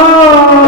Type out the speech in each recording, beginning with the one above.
আল্লাহ।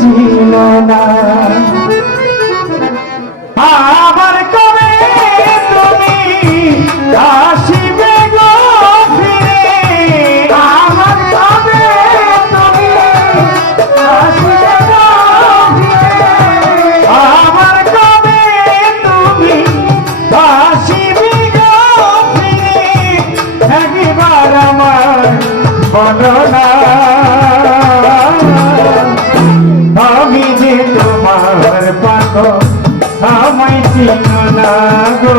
ছিল না। আবার কবে তুমি কাশি গো আমায় চিনো না গো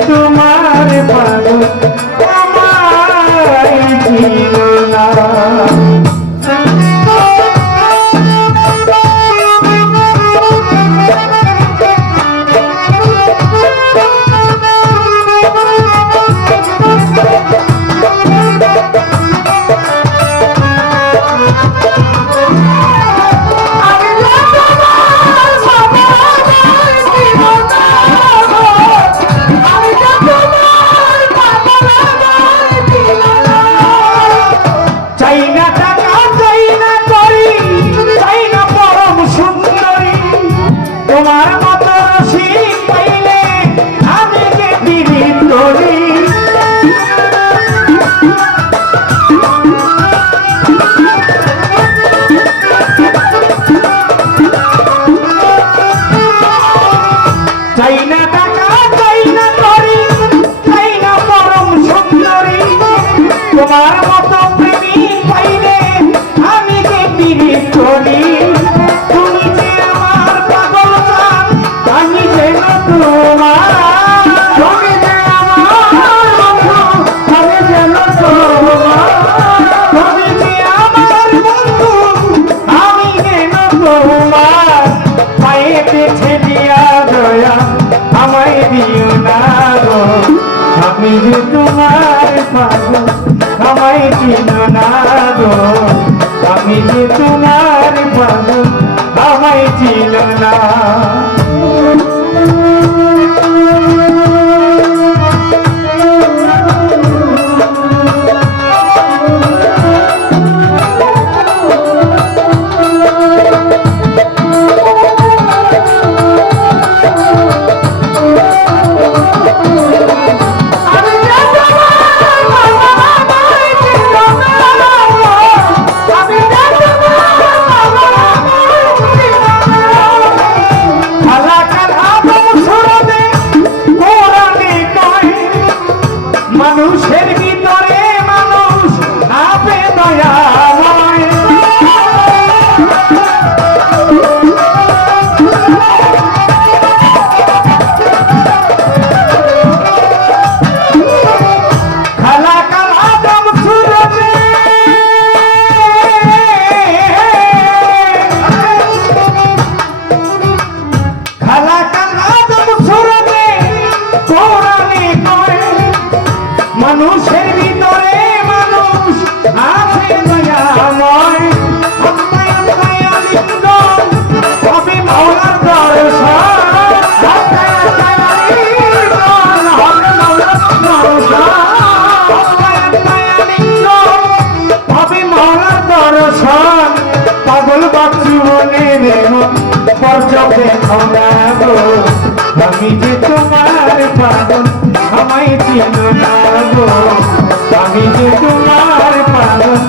তোমার পাগল তোমার আমি যে তোমার পাগল আমায় ছিল না। আমি যে তোমার পাগল, আমায় চিনো না গো আমি যে তোমার পাগল,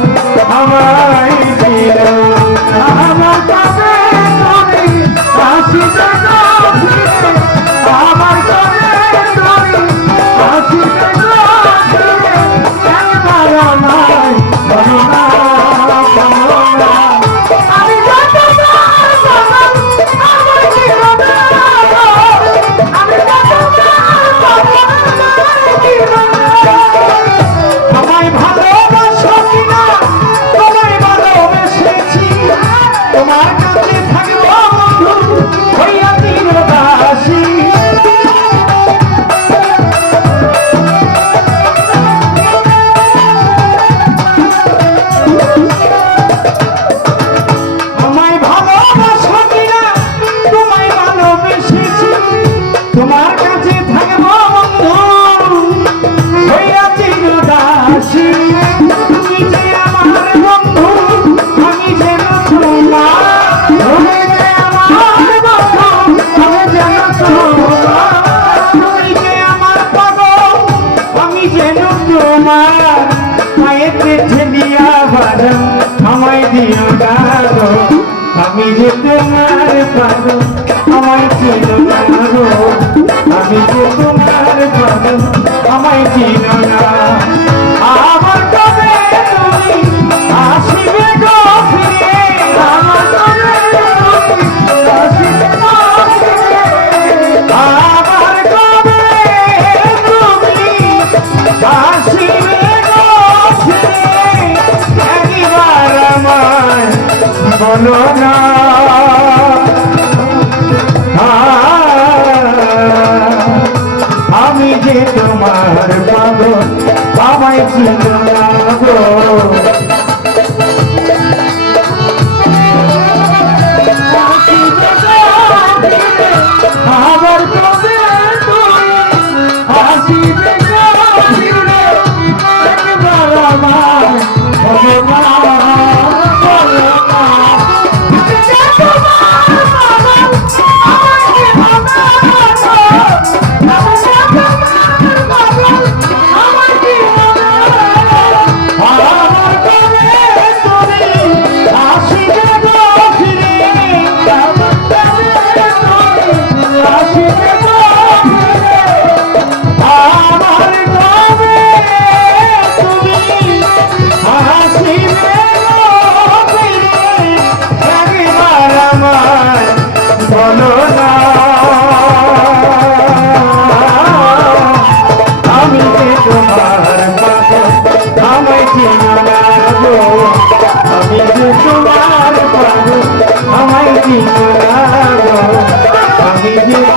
আমায় চিনো আমার পাশে তুমি আসি না বলো না। আমি যে তোমার পাবো বাবাই আমি যে